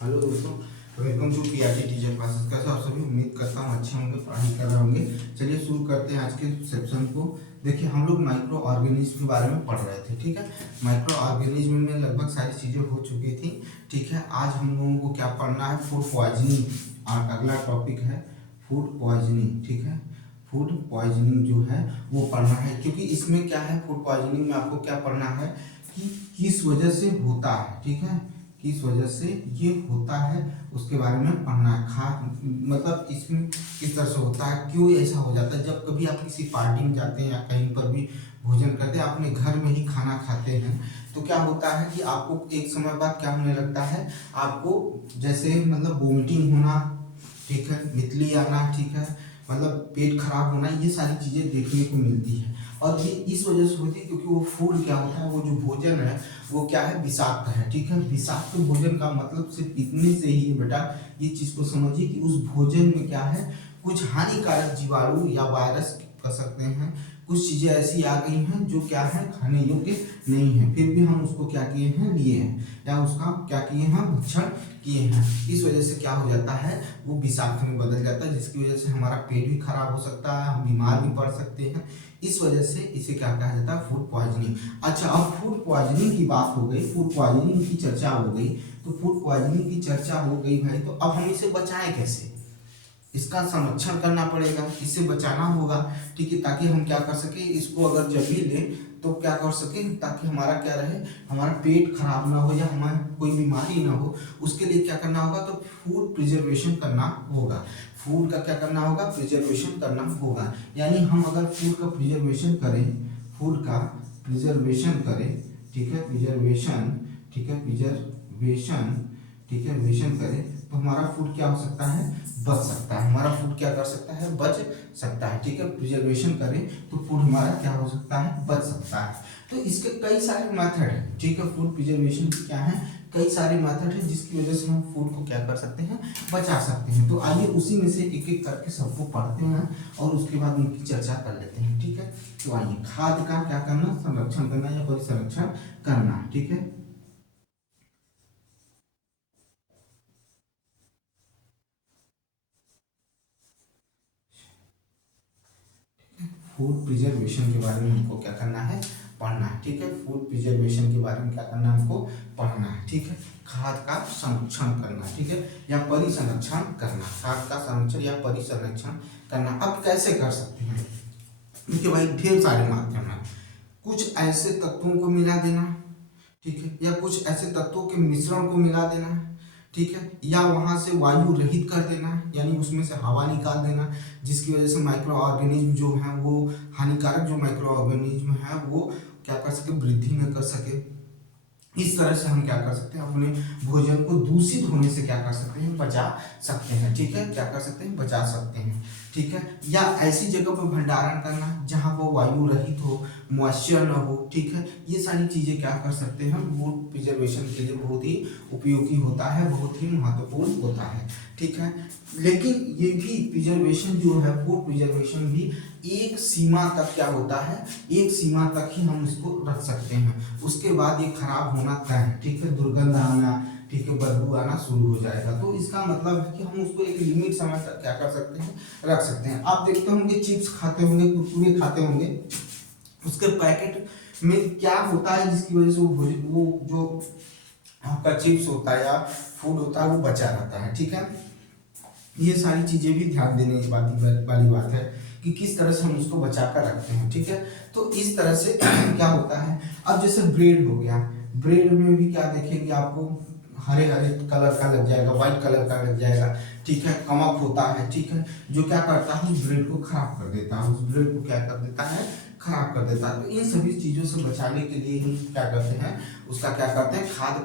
Hello दोस्तों, welcome to PRT teacher classes. कैसे आप सभी? उम्मीद करता हूँ अच्छे होंगे, पढ़ाई कर रहे होंगे। चलिए शुरू करते हैं आज के सेक्शन को। देखिए, हम लोग माइक्रो ऑर्गेनिज्म के बारे में पढ़ रहे थे, ठीक है। माइक्रो ऑर्गेनिज्म में लगभग सारी चीज़ें हो चुकी थी, ठीक है। आज हम लोगों को क्या पढ़ना है? Food poisoning. और अगला टॉपिक है फूड पॉइजनिंग, ठीक है। फूड पॉइजनिंग जो है वो पढ़ना है, क्योंकि इसमें क्या है, फूड पॉइजनिंग में आपको क्या पढ़ना है कि किस वजह से होता है, ठीक है। किस वजह से ये होता है उसके बारे में पढ़ना है। मतलब इसमें किस तरह से होता है, क्यों ऐसा हो जाता है। जब कभी आप किसी पार्टी में जाते हैं या कहीं पर भी भोजन करते हैं, अपने घर में ही खाना खाते हैं, तो क्या होता है कि आपको एक समय बाद क्या होने लगता है, आपको जैसे मतलब वोमिटिंग होना, ठीक है, मितली आना, ठीक है, मतलब पेट खराब होना, ये सारी चीज़ें देखने को मिलती है। और ये इस वजह से होती है क्योंकि वो फूड क्या होता है, वो जो भोजन है वो क्या है, विषाक्त है, ठीक है। विषाक्त भोजन का मतलब सिर्फ इतने से ही बेटा ये चीज़ को समझिए कि उस भोजन में क्या है, कुछ हानिकारक जीवाणु या वायरस कह सकते हैं, कुछ चीज़ें ऐसी आ गई हैं जो क्या है, खाने योग्य नहीं है, फिर भी हम उसको क्या किए हैं, लिए हैं, या उसका क्या किए हैं, भक्षण किए हैं। इस वजह से क्या हो जाता है, वो विषाक्त में बदल जाता है, जिसकी वजह से हमारा पेट भी खराब हो सकता है, हम बीमार भी पड़ सकते हैं। इस वजह से इसे क्या कहा जाता है, फूड पॉइजनिंग। अच्छा, अब फूड पॉइजनिंग की बात हो गई, फूड पॉइजनिंग की चर्चा हो गई, तो फूड पॉइजनिंग की चर्चा हो गई भाई, तो अब हम इसे बचाएं कैसे? इसका संरक्षण करना पड़ेगा, इससे बचाना होगा, ठीक है, ताकि हम क्या कर सके, इसको अगर जब भी लें तो क्या कर सके, ताकि हमारा क्या रहे, हमारा पेट खराब ना हो या हमारे कोई बीमारी ना हो। उसके लिए क्या करना होगा, तो फूड प्रिजर्वेशन करना होगा। फूड का क्या करना होगा, प्रिजर्वेशन करना होगा। यानी हम अगर फूड का प्रिजर्वेशन करें, फूड का प्रिजर्वेशन करें, ठीक है, प्रिजर्वेशन, ठीक है, प्रिजर्वेशन, ठीक है, वेशन करें, तो हमारा फूड क्या हो सकता है, बच सकता है। हमारा फूड क्या कर सकता है, बच सकता है, ठीक है। प्रिजर्वेशन करें तो फूड हमारा क्या हो सकता है, बच सकता है। तो इसके कई सारे मेथड हैं, ठीक है। फूड प्रिजर्वेशन की क्या है, कई सारे मेथड हैं, जिसकी वजह से हम फूड को क्या कर सकते हैं, बचा सकते हैं। तो आइए उसी में से एक एक करके सबको पढ़ते हैं और उसके बाद उनकी चर्चा कर लेते हैं, ठीक है। तो आइए, खाद्य का क्या करना, संरक्षण करना या परिसंरक्षण करना, ठीक है। फूड प्रिजर्वेशन के बारे में हमको क्या करना है, पढ़ना है, ठीक है। फूड प्रिजर्वेशन के बारे में क्या करना है, हमको पढ़ना है, ठीक है। खाद्य का संरक्षण करना, ठीक है, या परिसंरक्षण करना। खाद्य का संरक्षण या परिसंरक्षण करना अब कैसे कर सकते हैं? देखिए भाई, ढेर सारे माध्यम हैं। कुछ ऐसे तत्वों को मिला देना, ठीक है, या कुछ ऐसे तत्वों के मिश्रण को मिला देना, ठीक है, या वहां से वायु रहित कर देना, यानी उसमें से हवा निकाल देना, जिसकी वजह से माइक्रो ऑर्गेनिज्म जो है वो हानिकारक जो माइक्रो ऑर्गेनिज्म है वो क्या कर सके, वृद्धि न कर सके। इस तरह से हम क्या कर सकते हैं, अपने भोजन को दूषित होने से क्या कर सकते हैं, बचा सकते हैं, ठीक है। क्या कर सकते हैं, बचा सकते हैं, ठीक है। या ऐसी जगह पर भंडारण करना जहां वो वायु रहित हो, मॉइस्चर न हो, ठीक है। ये सारी चीजें क्या कर सकते हैं, वो प्रिजर्वेशन के लिए बहुत ही उपयोगी होता है, बहुत ही महत्वपूर्ण होता है, ठीक है। लेकिन ये भी प्रिजर्वेशन जो है, फूड प्रिजर्वेशन भी एक सीमा तक क्या होता है, एक सीमा तक ही हम इसको रख सकते हैं। उसके बाद ये खराब होना तय है, ठीक है, दुर्गंध आना, ठीक है, बदबू आना शुरू हो जाएगा। तो इसका मतलब है कि हम उसको एक लिमिट समय तक क्या कर सकते हैं, रख सकते हैं। आप देखते होंगे चिप्स खाते होंगे, कुरकुरे खाते होंगे, उसके पैकेट में क्या होता है, जिसकी वजह से वो जो आपका चिप्स होता है या फूड होता है वो बचा रहता है, ठीक है। ये सारी चीजें भी ध्यान देने वाली बात है कि किस तरह से हम उसको बचा कर रखते हैं, ठीक है। तो इस तरह से क्या होता है, अब जैसे ब्रेड हो गया, ब्रेड में भी क्या देखेंगे आपको, हरे हरे कलर का लग जाएगा, व्हाइट कलर का लग जाएगा, ठीक है, कमक होता है, ठीक है, जो क्या करता है, उस ब्रेड को खराब कर देता है, उस ब्रेड को क्या कर देता है, खराब कर देता है। तो इन सभी चीजों से बचाने के लिए ही क्या करते हैं, उसका क्या करते हैं, खाद्य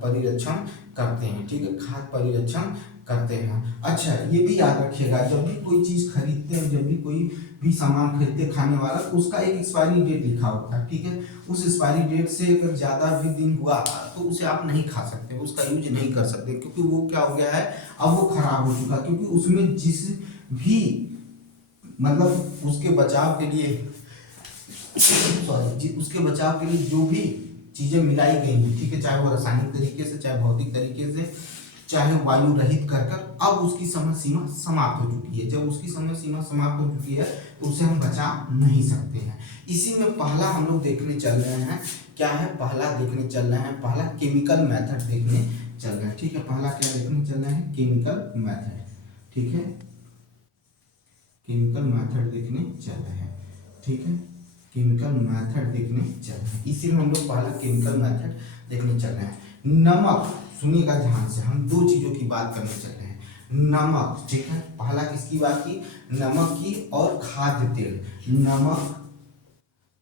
परिरक्षण करते हैं, ठीक है, खाद्य परिरक्षण करते हैं। अच्छा, ये भी याद रखिएगा, जब भी कोई चीज खरीदते हैं, जब भी कोई भी सामान खरीदते खाने वाला, तो उसका एक एक्सपायरी डेट लिखा होता है, ठीक है। उस एक्सपायरी डेट से अगर ज्यादा भी दिन हुआ तो उसे आप नहीं खा सकते, उसका यूज नहीं कर सकते, क्योंकि वो क्या हो गया है, अब वो खराब हो चुका, क्योंकि उसमें जिस भी मतलब उसके बचाव के लिए सॉरी उसके बचाव के लिए जो भी चीजें मिलाई गई हैं, ठीक है, चाहे वो रासायनिक तरीके से, चाहे भौतिक तरीके से, चाहे वायु रहित कर कर अब उसकी समय सीमा समाप्त हो चुकी है। जब उसकी समय सीमा समाप्त हो चुकी है तो उसे हम बचा नहीं सकते हैं। इसी में पहला हम लोग देखने चल रहे हैं, क्या है पहला देखने चल रहे हैं, पहला केमिकल मेथड देखने चल रहे हैं। ठीक है, पहला क्या देखने चल रहे हैं, केमिकल मेथड। ठीक है, केमिकल मेथड देखने चल रहे हैं। ठीक है, केमिकल मेथड देखने चल रहे हैं। इसी में हम लोग पहला केमिकल मेथड देखने चल रहे हैं। नमक, सुनिएगा ध्यान से, हम दो चीजों की बात करने चल रहे हैं। नमक, ठीक है, पहला किसकी बात की, नमक की और खाद्य तेल।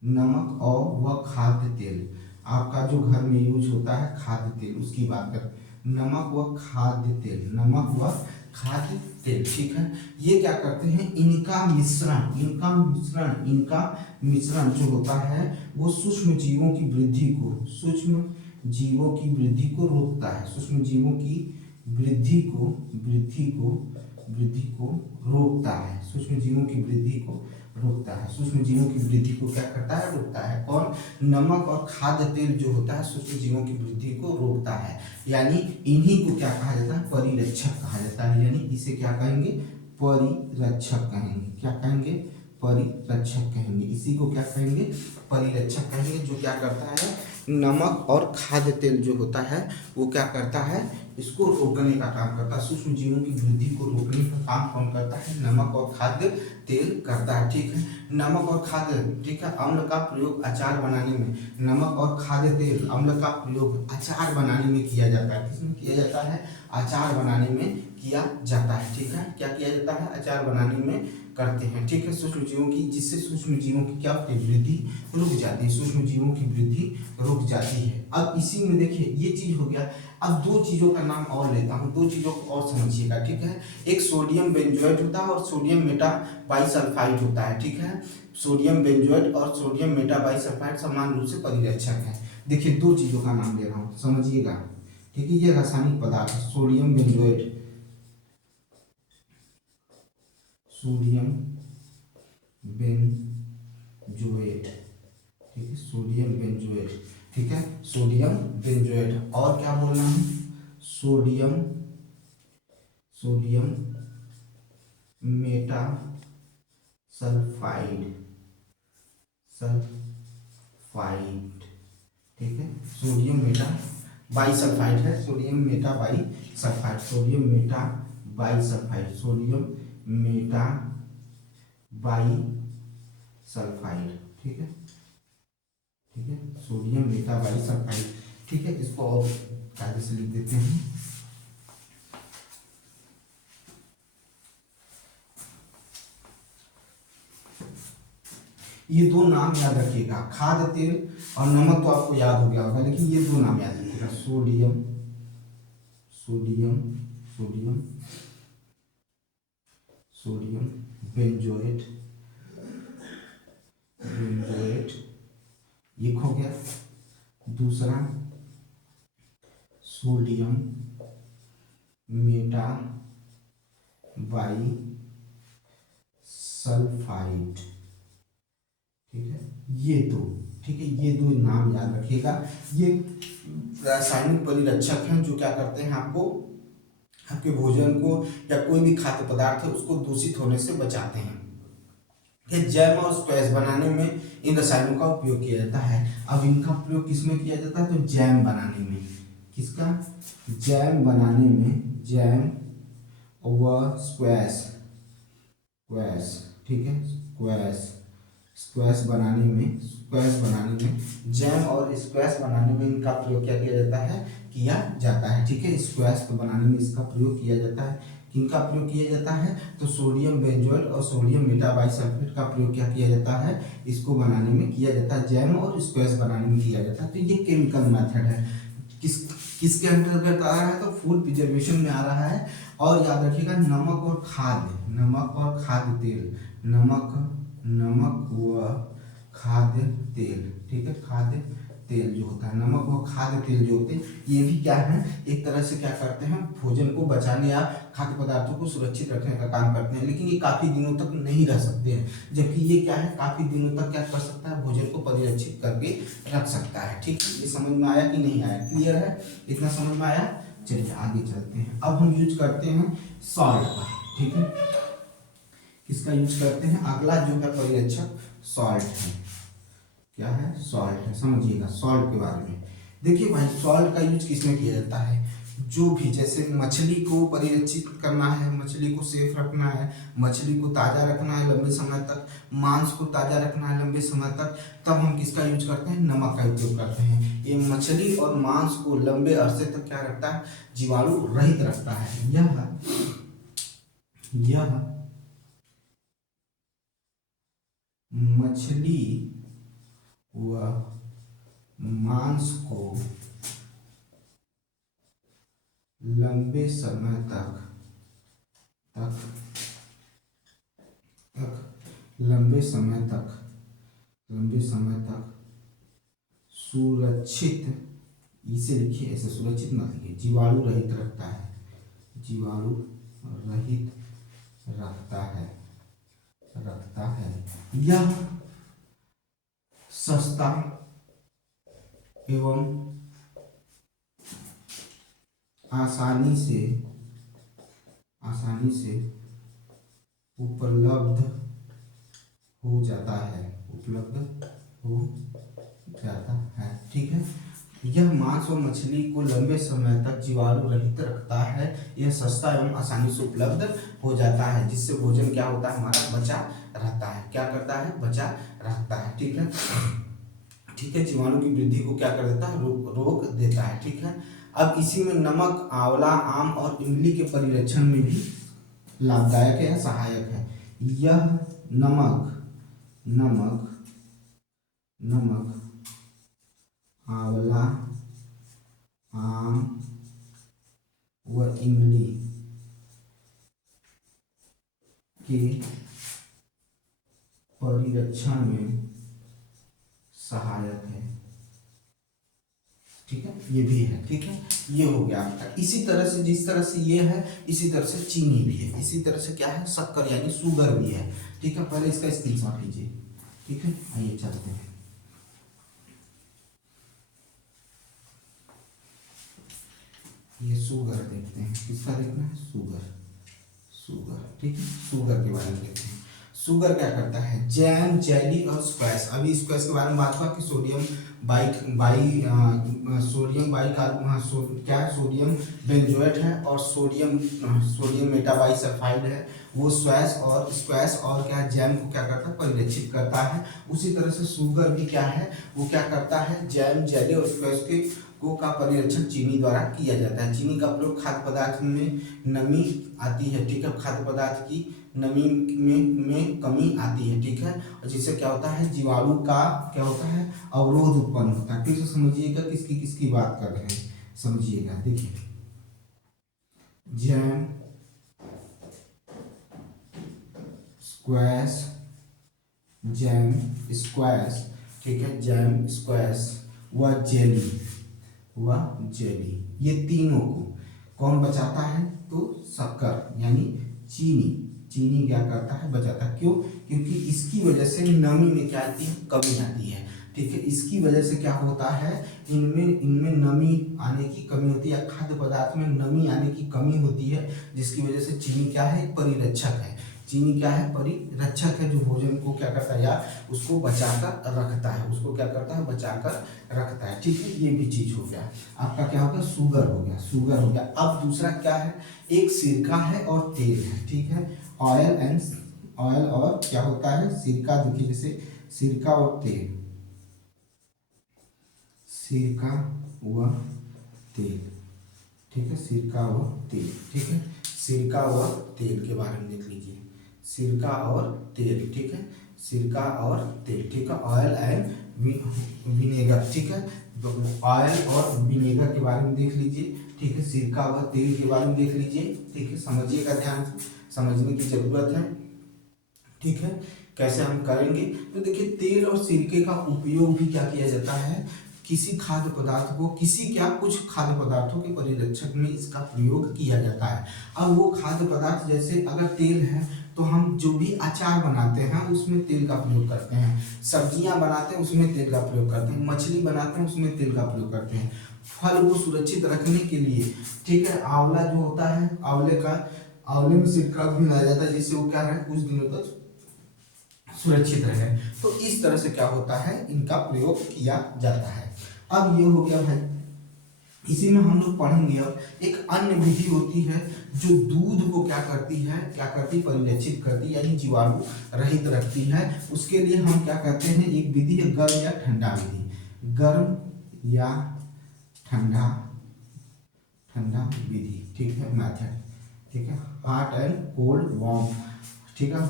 नमक और वह खाद्य तेल, आपका जो घर में यूज होता है खाद्य तेल, उसकी बात कर। नमक व खाद्य तेल, नमक व खाद्य तेल। ठीक है, ये क्या करते हैं, इनका मिश्रण जो होता है वो सूक्ष्म जीवों की वृद्धि को रोकता है। सूक्ष्म जीवों की वृद्धि को रोकता है। सूक्ष्म जीवों की वृद्धि को क्या करता है, रोकता है। कौन, नमक और खाद्य तेल जो होता है सूक्ष्म जीवों की वृद्धि को रोकता है। यानी इन्हीं को क्या कहा जाता है, परिरक्षक कहा जाता है। यानी इसे क्या कहेंगे, परिरक्षक कहेंगे। क्या कहेंगे, परिरक्षक कहेंगे। इसी को क्या कहेंगे, परिरक्षक कहेंगे। जो क्या करता है, नमक और खाद्य तेल जो होता है वो क्या करता है, इसको रोकने का काम करता है। सूक्ष्म जीवों की वृद्धि को रोकने का काम कौन करता है, नमक और खाद्य तेल करता है। ठीक है, नमक और खाद्य, ठीक है, अम्ल का प्रयोग अचार बनाने में, नमक और खाद्य तेल अम्ल का प्रयोग अचार बनाने में किया जाता है। किसमें किया जाता है, अचार बनाने में किया जाता है। ठीक है, क्या किया जाता है, अचार बनाने में करते हैं। ठीक है, सूक्ष्म जीवों की, जिससे सूक्ष्म जीवों की क्या होती है, वृद्धि रुक जाती है। सूक्ष्म जीवों की वृद्धि रुक जाती है। अब इसी में देखिए ये चीज हो गया। अब दो चीजों का नाम और लेता हूँ, दो चीजों को और समझिएगा। ठीक है, एक सोडियम बेंजोएट होता है और सोडियम मेटाबाइसल्फाइड होता है। ठीक है, सोडियम बेंजोएट और सोडियम मेटाबाइसल्फाइड समान रूप से परिरक्षक है। देखिए दो चीजों का नाम ले रहा हूँ, समझिएगा। ठीक है, ये रासायनिक पदार्थ है, सोडियम बेंजोएट, सोडियम बेंजोएट। ठीक है, सोडियम बेंजोएट। ठीक है, सोडियम बेंजोएट। और क्या बोलना है, सोडियम मेटा सल्फाइड। ठीक है, सोडियम मेटा बाइसल्फाइड है, sodium Meta bisulphide, sodium Meta bisulphide, sodium Meta bisulphide. ठीक है, ठीक है, सोडियम मेटा बाइसल्फाइड। ठीक है, इसको और कायदे से लिख देते हैं। ये दो नाम याद रखिएगा, खाद्य तेल और नमक तो आपको याद हो गया होगा, लेकिन ये दो नाम याद रखिएगा, सोडियम बेंजोएट, एक हो गया। दूसरा सोडियम मेटा बाइसल्फाइड। ठीक है, ये दो, ठीक है, ये दो नाम याद रखिएगा। ये रासायनिक परिरक्षक हैं जो क्या करते हैं, आपको आपके भोजन को या कोई भी खाद्य पदार्थ है उसको दूषित होने से बचाते हैं। जैम और स्क्वैश बनाने में इन रसायनों का उपयोग किया जाता है। अब इनका प्रयोग किसमें किया जाता है, तो जैम बनाने में। किसका, जैम बनाने में, जैम व स्क्वैश, ठीक है, स्क्वैश बनाने में, जैम और स्क्वैश बनाने में इनका प्रयोग क्या किया जाता है। ठीक है, स्क्वैश को बनाने में इसका प्रयोग किया जाता है। किनका प्रयोग किया जाता है, तो सोडियम बेंजोएट और सोडियम मेटाबाइसल्फेट का प्रयोग क्या किया जाता है, इसको बनाने में किया जाता है। जैम और स्क्वैश बनाने में किया जाता है। तो ये केमिकल मेथड है। किसके अंतर्गत आ रहा है, तो फूड प्रिजर्वेशन में आ रहा है। और याद रखिएगा, नमक और खाद्य तेल, नमक व खाद्य तेल। ठीक है, खाद्य तेल जो होता है, नमक व खाद्य तेल जो होते हैं, ये भी क्या है, एक तरह से क्या करते हैं, भोजन को बचाने या खाद्य पदार्थों को सुरक्षित रखने का काम करते हैं। लेकिन ये काफी दिनों तक नहीं रह सकते हैं, जबकि ये क्या है, काफी दिनों तक क्या कर सकता है, भोजन को परिरक्षित करके रख सकता है। ठीक है, ये समझ में आया कि नहीं आया, क्लियर है, इतना समझ में आया। चलिए आगे चलते हैं। अब हम यूज करते हैं सॉल्ट का, ठीक है। किसका यूज करते हैं? अगला जो है परिरक्षक सॉल्ट है। क्या है? सॉल्ट है। समझिएगा सॉल्ट के बारे में। देखिए भाई, सॉल्ट का यूज किसमें किया जाता है? जो भी, जैसे मछली को परिरक्षित करना है, मछली को सेफ रखना है, मछली को ताज़ा रखना है लंबे समय तक, मांस को ताज़ा रखना है लंबे समय तक, तब हम किसका यूज करते हैं? नमक का उपयोग करते हैं। ये मछली और मांस को लंबे अरसे तक क्या रखता है? जीवाणु रहित रखता है। यह मछली व मांस को लंबे समय तक सुरक्षित, इसे लिखिए ऐसे, सुरक्षित मत लिखिए, जीवाणु रहित रखता है। जीवाणु रहित रखता है। यह सस्ता एवं आसानी से उपलब्ध हो जाता है। ठीक है। यह मांस और मछली को लंबे समय तक जीवाणु रहित रखता है। यह सस्ता एवं आसानी से उपलब्ध हो जाता है, जिससे भोजन क्या होता है? हमारा बचा रहता है। क्या करता है? बचा रहता है। ठीक है। ठीक है, जीवाणु की वृद्धि को क्या कर देता है? रोक देता है। ठीक है। अब इसी में नमक, आंवला, आम और इमली के परिरक्षण में भी लाभदायक है, सहायक है। यह नमक, आंवला, आम व इमली के परिरक्षण में सहायक है। ठीक है, ये भी है। ठीक है, ये हो गया आपका। इसी तरह से, जिस तरह से ये है, इसी तरह से चीनी भी है, इसी तरह से क्या है? शक्कर यानी शुगर भी है। ठीक है, पहले इसका स्क्रीनशॉट लीजिए। ठीक है, आइए चलते हैं। ये शुगर देखते हैं, किसका देखना है? शुगर। ठीक है, शुगर के बारे में देखते हैं। शुगर क्या करता है? जैम, जेली और स्क्वैश। अभी स्क्वैश के बारे में बात हुआ कि सोडियम सोडियम बेंजोएट है और सोडियम मेटाबाइसल्फाइड है। वो स्क्वैश और क्या, जैम को क्या करता है? परिरक्षित करता है। उसी तरह से शुगर भी क्या है? वो क्या करता है? जैम, जेली और स्क्वैश का परिरक्षण चीनी द्वारा किया जाता है। चीनी का प्रयोग खाद्य पदार्थ में नमी आती है। ठीक है, खाद्य पदार्थ की नमी में कमी आती है। ठीक है, और जिससे क्या होता है? जीवाणु का क्या होता है? अवरोध उत्पन्न होता है। फिर से समझिएगा किसकी बात कर रहे हैं, समझिएगा। देखिए, जैम, स्क्वैश, ठीक है, जैम, स्क्वैश व जेली, ये तीनों को कौन बचाता है? तो शक्कर यानी चीनी क्या करता है? बचाता है। क्यों? क्योंकि इसकी वजह से नमी में क्या आती है? कमी आती है। ठीक है, इसकी वजह से क्या होता है? इनमें नमी आने की कमी होती है, खाद्य पदार्थ में नमी आने की कमी होती है, जिसकी वजह से चीनी क्या है? परिरक्षक है। चीनी क्या है? परिरक्षक है, जो भोजन को क्या करता है? या उसको बचाकर रखता है। उसको क्या करता है? बचाकर रखता है। ठीक है, ये भी चीज हो गया। आपका क्या हो गया? शुगर हो गया। अब दूसरा क्या है? एक सिरका है और तेल है। ठीक है, ऑयल और क्या होता है? सिरका। देखिए, जैसे सिरका और तेल, सिरका व तेल। ठीक है, सिरका व तेल। ठीक है, सिरका व तेल के बारे में देख लीजिए। सिरका और तेल। ठीक है, सिरका और तेल। ठीक है, ऑयल एंड विनेगर। ठीक है, ऑयल और विनेगर के बारे में देख लीजिए। ठीक है, सिरका व तेल के बारे में देख लीजिए। ठीक है, समझिएगा, ध्यान से समझने की जरूरत है। ठीक है, कैसे हम करेंगे? तो देखिए, तेल और सिरके का उपयोग भी क्या किया जाता है? किसी खाद्य पदार्थ को, कुछ खाद्य पदार्थों के परिरक्षण में इसका प्रयोग किया जाता है। अब वो खाद्य पदार्थ, जैसे अगर तेल है तो हम जो भी अचार बनाते हैं उसमें तेल का प्रयोग करते हैं, सब्जियां बनाते हैं उसमें तेल का प्रयोग करते हैं, मछली बनाते हैं उसमें तेल का प्रयोग करते हैं। फल को सुरक्षित रखने के लिए, ठीक है, आंवला जो होता है, आंवले में सिरका भी मिलाया जाता है जिससे वो क्या रहे, कुछ दिनों तक सुरक्षित रहे। तो इस तरह से क्या होता है, इनका प्रयोग किया जाता है। अब ये हो गया भाई, इसी में हम लोग पढ़ेंगे अब एक अन्य विधि होती है जो दूध को क्या करती परिरक्षित करती, यानी जीवाणु रहित रखती है। उसके लिए हम क्या करते हैं, एक विधि है गर्म या ठंडा विधि, गर्म या ठंडा विधि, ठीक है, मेथड, ठीक है, हॉट एंड कोल्ड वार्म, ठीक है,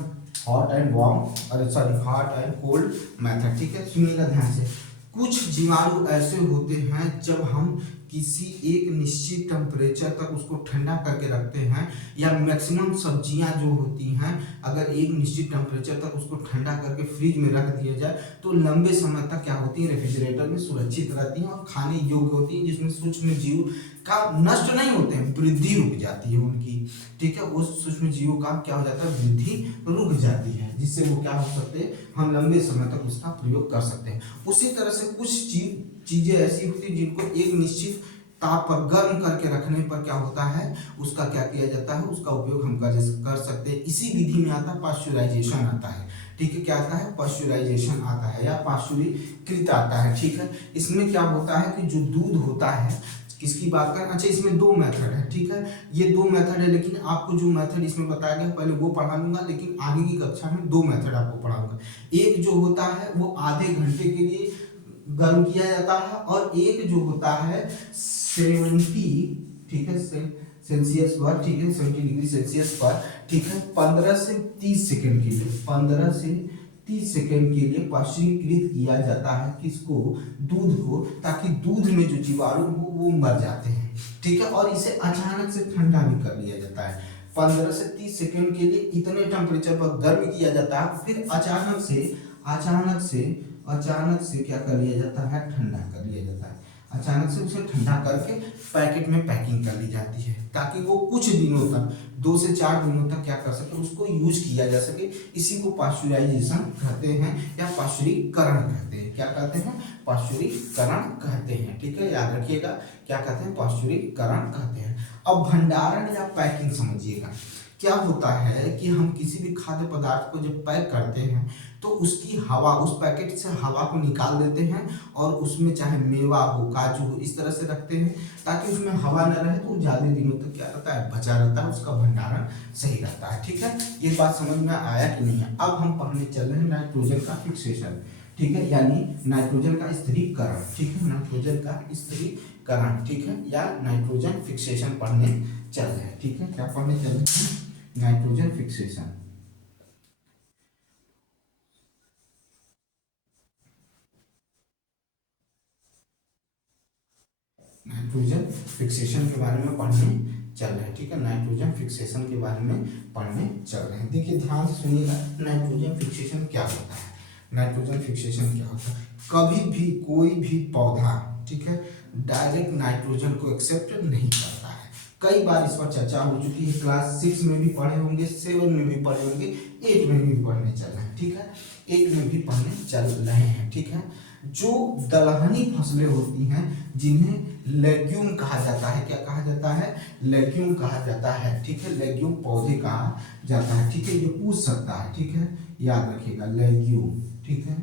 हॉट एंड कोल्ड मेथड, ठीक है। सुनिएगा ध्यान से, कुछ जीवाणु ऐसे होते हैं जब हम किसी एक निश्चित टेम्परेचर तक उसको ठंडा करके रखते हैं, या मैक्सिमम सब्जियां जो होती हैं अगर एक निश्चित टेम्परेचर तक उसको ठंडा करके फ्रिज में रख दिया जाए तो लंबे समय तक क्या होती है, रेफ्रिजरेटर में सुरक्षित रहती हैं और खाने योग्य होती हैं, जिसमें सूक्ष्म जीव का नष्ट नहीं होते हैं, वृद्धि रुक जाती है उनकी, ठीक है, उस सूक्ष्म जीवों का क्या हो जाता है, वृद्धि रुक जाती है, जिससे वो क्या हो सकते हैं, हम लंबे समय तक उसका प्रयोग कर सकते हैं। उसी तरह से कुछ चीजें ऐसी होती हैं जिनको एक निश्चित ताप पर गर्म करके रखने पर क्या होता है, उसका क्या किया जाता है, उसका उपयोग हम कर सकते हैं। इसी विधि में आता है पाश्चराइजेशन आता है, ठीक है, क्या आता है, पाश्चराइजेशन आता है या पाश्चुरीकृत आता है, ठीक है। इसमें क्या होता है कि जो दूध होता है, किसकी बात करें, अच्छा इसमें दो मेथड है, ठीक है, ये दो मेथड है, लेकिन आपको जो मेथड इसमें बताया गया पहले वो पढ़ा लूंगा, लेकिन आगे की कक्षा में दो मेथड आपको पढ़ाऊंगा। एक जो होता है वो आधे घंटे के लिए गर्म किया जाता है, और एक जो होता है 70, ठीक है, सेल्सियस पर, ठीक है, 70 डिग्री सेल्सियस पर, ठीक है, 15 से 30 सेकंड के लिए, 15 से 30 सेकंड के लिए पाश्चुरीकृत किया जाता है, किसको, दूध को, ताकि दूध में जो जीवाणु हो वो मर जाते हैं, ठीक है। और इसे अचानक से ठंडा भी कर लिया जाता है, 15 से 30 सेकंड के लिए इतने टेम्परेचर पर गर्म किया जाता है, फिर अचानक से क्या कर लिया जाता है, ठंडा कर लिया जाता है, अचानक से उसे ठंडा करके पैकेट में पैकिंग कर ली जाती है, ताकि वो कुछ दिनों तक, 2 से 4 दिनों तक क्या कर सके, उसको यूज किया जा सके। इसी को पाश्चुराइजेशन कहते हैं या पाश्चुरीकरण कहते हैं, क्या कहते हैं, पाश्चुरीकरण कहते हैं, ठीक है, याद रखिएगा, क्या कहते हैं, पाश्चुरीकरण कहते हैं। अब भंडारण या पैकिंग समझिएगा, क्या होता है कि हम किसी भी खाद्य पदार्थ को जब पैक करते हैं तो उसकी हवा, उस पैकेट से हवा को निकाल देते हैं और उसमें चाहे मेवा हो, काजू हो, इस तरह से रखते हैं ताकि उसमें हवा न रहे, तो ज़्यादा दिनों तक क्या रहता है, बचा रहता है, उसका भंडारण सही रहता है, ठीक है। ये बात समझ में आया कि नहीं है। अब हम पढ़ने चल रहे हैं नाइट्रोजन का फिक्सेशन, ठीक है, यानी नाइट्रोजन का स्थिरीकरण, ठीक है, नाइट्रोजन का स्थिरीकरण, ठीक है, या नाइट्रोजन फिक्सेशन पढ़ने चल रहे हैं, ठीक है। क्या पढ़ने चल रहे हैं, नाइट्रोजन फिक्सेशन। नाइट्रोजन फिक्सेशन के बारे में पढ़ने चल रहे हैं, ठीक है, नाइट्रोजन फिक्सेशन के बारे में पढ़ने चल रहे हैं। देखिए ध्यान से सुनिएगा, नाइट्रोजन फिक्सेशन क्या होता है, नाइट्रोजन फिक्सेशन क्या होता है, कभी भी कोई भी पौधा, ठीक है, डायरेक्ट नाइट्रोजन को एक्सेप्ट नहीं करता है। कई बार इस पर चर्चा हो चुकी है, क्लास 6 में भी पढ़े होंगे, 7 में भी पढ़े होंगे, 8 में भी पढ़ने चल रहे हैं, ठीक है, 8 में भी पढ़ने चल रहे हैं, ठीक है। जो दलहनी फसलें होती हैं जिन्हें लेग्यूम कहा जाता है, क्या कहा जाता है, लेग्यूम कहा जाता है, ठीक है, लेग्यूम पौधे कहा जाता है, ठीक है, ये पूछ सकता है, ठीक है, याद रखिएगा, लेग्यूम, ठीक है,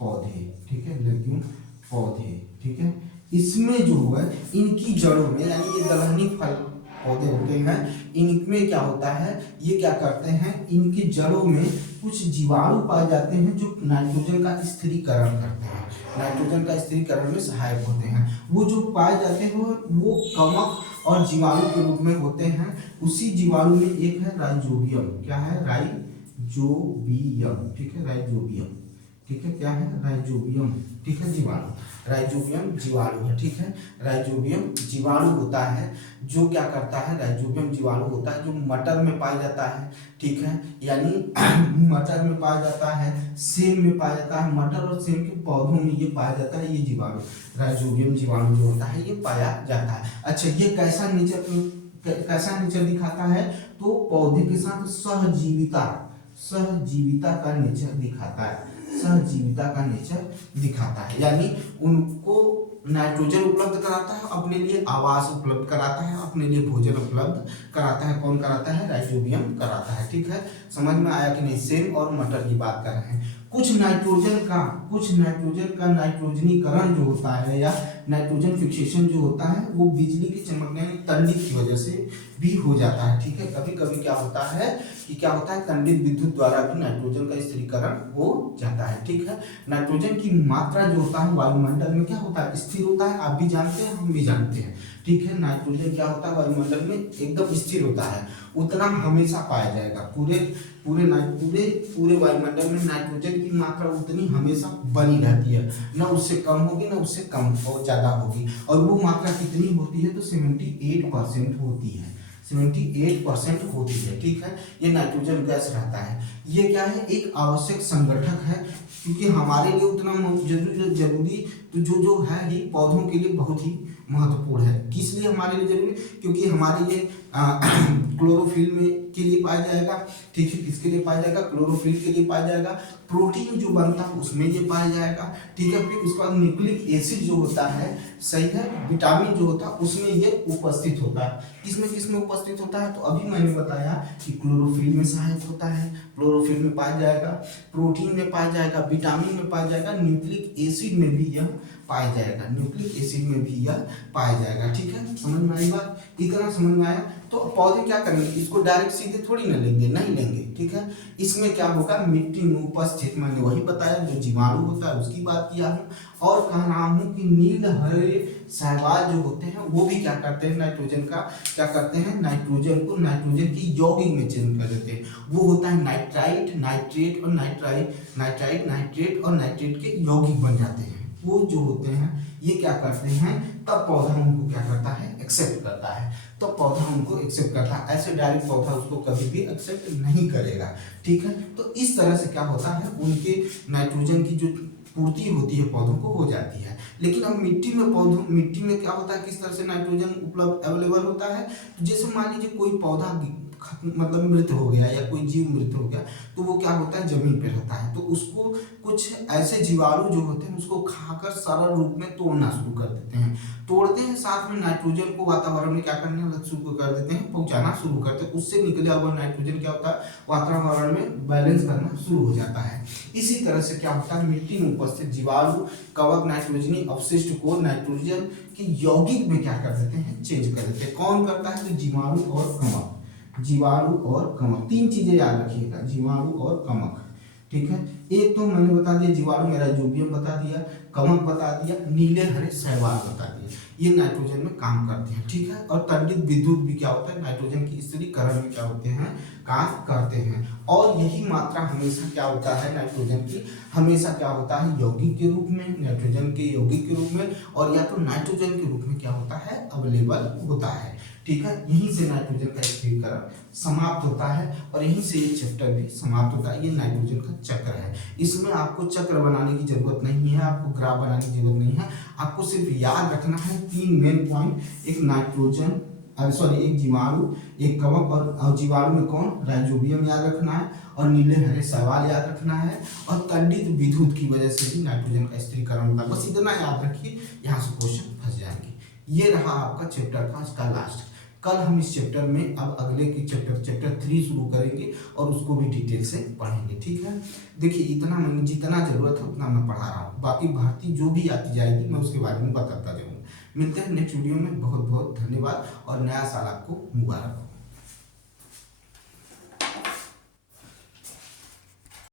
पौधे, ठीक है, लेग्यूम पौधे, ठीक है। इसमें जो है इनकी जड़ों में, यानी ये दलहनी फल पौधे होते हैं, इनमें क्या होता है, ये क्या करते हैं, इनकी जड़ों में कुछ जीवाणु पाए जाते हैं जो नाइट्रोजन का स्थिरीकरण करते हैं, नाइट्रोजन का स्थिरीकरण में सहायक होते हैं। वो जो पाए जाते हैं वो कवक और जीवाणु के रूप में होते हैं। उसी जीवाणु में एक है राइजोबियम, क्या है, राइजोबियम, ठीक है, राइजोबियम, ठीक है, क्या है, राइजोबियम, ठीक है, जीवाणु, राइजोबियम जीवाणु है, ठीक है, राइजोबियम जीवाणु होता है जो क्या करता है, राइजोबियम जीवाणु होता है जो मटर में पाया जाता है, ठीक है, यानी मटर में पाया जाता है, सेम में पाया जाता है, मटर और सेम के पौधों में ये पाया जाता है, ये जीवाणु, राइजोबियम जीवाणु जो होता है ये पाया जाता है। अच्छा, ये कैसा नेचर दिखाता है, तो पौधे के साथ सहजीविता का नेचर दिखाता है, सहजीविता का नेचर दिखाता है, यानी उनको नाइट्रोजन उपलब्ध कराता है, अपने लिए आवास उपलब्ध कराता है, अपने लिए भोजन उपलब्ध कराता है। कौन कराता है? राइजोबियम कराता है। ठीक है, समझ में आया कि नहीं? सेम और मटर की बात कर रहे हैं। कुछ नाइट्रोजन का नाइट्रोजनीकरण जो होता है या नाइट्रोजन फिक्सेशन जो होता है वो बिजली के चमकने यानी तंडित की वजह से भी हो जाता है। ठीक है, कभी कभी क्या होता है कि तंडित विद्युत द्वारा भी नाइट्रोजन का स्थिरीकरण हो जाता है। ठीक है, नाइट्रोजन की मात्रा जो होता है वायुमंडल में क्या होता है? स्थिर होता है। आप भी जानते हैं, हम भी जानते हैं। ठीक है, नाइट्रोजन क्या होता है? वायुमंडल में एकदम स्थिर होता है, उतना हमेशा पाया जाएगा। पूरे वायुमंडल में नाइट्रोजन की मात्रा उतनी हमेशा बनी रहती है, न उससे कम होगी न उससे कम और ज्यादा होगी। और वो मात्रा कितनी होती है? तो 78% होती है। 78% होती है। ठीक है, ये नाइट्रोजन गैस रहता है। ये क्या है? एक आवश्यक संगठक है, क्योंकि हमारे लिए उतना जरूरी तो जो है ही पौधों के लिए बहुत ही महत्वपूर्ण है। किस लिए हमारे लिए जरूरी? क्योंकि हमारे लिए क्लोरोफिल में के लिए पाया जाएगा। ठीक है, किसके लिए पाया जाएगा? क्लोरोफिल के लिए पाया जाएगा। प्रोटीन जो बनता है उसमें ये पाया जाएगा। ठीक है, फिर उसके बाद न्यूक्लिक एसिड जो होता है, सही है, विटामिन जो होता है उसमें ये उपस्थित होता है। किसमें उपस्थित होता है? तो अभी मैंने बताया कि क्लोरोफिल में सहायक होता है, क्लोरोफिल में पाया जाएगा, प्रोटीन में पाया जाएगा, विटामिन में पाया जाएगा, न्यूक्लिक एसिड में भी यह पाया जाएगा, न्यूक्लिक एसिड में भी यह पाया जाएगा। ठीक है, समझ में आई बात? इतना समझ में आया? तो पौधे क्या करेंगे? इसको डायरेक्ट सीधे थोड़ी ना लेंगे, नहीं लेंगे। ठीक है, इसमें क्या होगा? मिट्टी में उपस्थित, मैंने वही बताया, जो जीवाणु होता है उसकी बात किया हूँ। और कह रहा हूँ कि नील हरे शैवाल जो होते हैं वो भी क्या करते हैं? नाइट्रोजन का क्या करते हैं? नाइट्रोजन को नाइट्रोजन की यौगिक में चेंज कर देते हैं। वो होता है नाइट्राइट, नाइट्रेट और नाइट्रेट और नाइट्रेट के यौगिक बन जाते हैं। वो जो होते हैं ये क्या करते हैं? तब पौधा उनको क्या करता है? एक्सेप्ट करता है। तो पौधा उनको एक्सेप्ट करता है, ऐसे डायरेक्ट पौधा उसको कभी भी एक्सेप्ट नहीं करेगा। ठीक है, तो इस तरह से क्या होता है? उनके नाइट्रोजन की जो पूर्ति होती है पौधों को हो जाती है। लेकिन अब मिट्टी में क्या होता है? किस तरह से नाइट्रोजन उपलब्ध अवेलेबल होता है? तो जैसे मान लीजिए कोई पौधा मतलब मृत हो गया या कोई जीव मृत हो गया, तो वो क्या होता है? जमीन पे रहता है। तो उसको कुछ ऐसे जीवाणु जो होते हैं उसको खाकर सरल रूप में तोड़ना शुरू कर देते हैं, तोड़ते हैं, साथ में नाइट्रोजन को वातावरण में क्या करने शुरू कर देते हैं? पहुंचाना शुरू करते हैं। उससे निकला हुआ नाइट्रोजन क्या होता है? वातावरण में बैलेंस करना शुरू हो जाता है। इसी तरह से क्या होता है? मिट्टी में उपस्थित जीवाणु कवक नाइट्रोजनी अवशिष्ट को नाइट्रोजन के यौगिक में क्या कर देते हैं? चेंज कर देते हैं। कौन करता है? तो जीवाणु और कवक, तीन चीजें याद रखिएगा, जीवाणु और कवक। ठीक है, एक तो मैंने बता दिया जीवाणु में राइजोबियम बता दिया, कवक बता दिया, नीले हरे शैवाल बता दिया, ये नाइट्रोजन में काम करते हैं। ठीक है, और तंडित विद्युत भी क्या होता है? नाइट्रोजन की स्थिरीकरण में क्या होते हैं? काम करते हैं। और यही मात्रा हमेशा क्या होता है? नाइट्रोजन की हमेशा क्या होता है? यौगिक के रूप में, नाइट्रोजन के यौगिक के रूप में, और या तो नाइट्रोजन के रूप में क्या होता है? अवेलेबल होता है। ठीक है, यहीं से नाइट्रोजन का स्थिरीकरण समाप्त होता है और यहीं से ये चैप्टर भी समाप्त होता है। ये नाइट्रोजन का चक्र है। इसमें आपको चक्र बनाने की जरूरत नहीं है, आपको ग्राफ बनाने की जरूरत नहीं है। आपको सिर्फ याद रखना है तीन मेन पॉइंट, एक जीवाणु, एक कवक, और जीवाणु में कौन? राइजोबियम याद रखना है, और नीले हरे शैवाल याद रखना है, और तंडित विद्युत की वजह से भी नाइट्रोजन का स्थिरीकरण होता है। बस इतना याद रखिए, यहाँ से क्वेश्चन फंस जाएंगे। ये रहा आपका चैप्टर का आज का लास्ट। कल हम इस चैप्टर में अब अगले की चैप्टर 3 शुरू करेंगे और उसको भी डिटेल से पढ़ेंगे। ठीक है, देखिए इतना मैंने जितना जरूरत है उतना मैं पढ़ा रहा हूँ, बाकी भर्ती जो भी आती जाएगी मैं उसके बारे में बताता जाऊँगा। मिलते हैं नेक्स्ट वीडियो में। बहुत बहुत धन्यवाद और नया साल आपको मुबारक हो।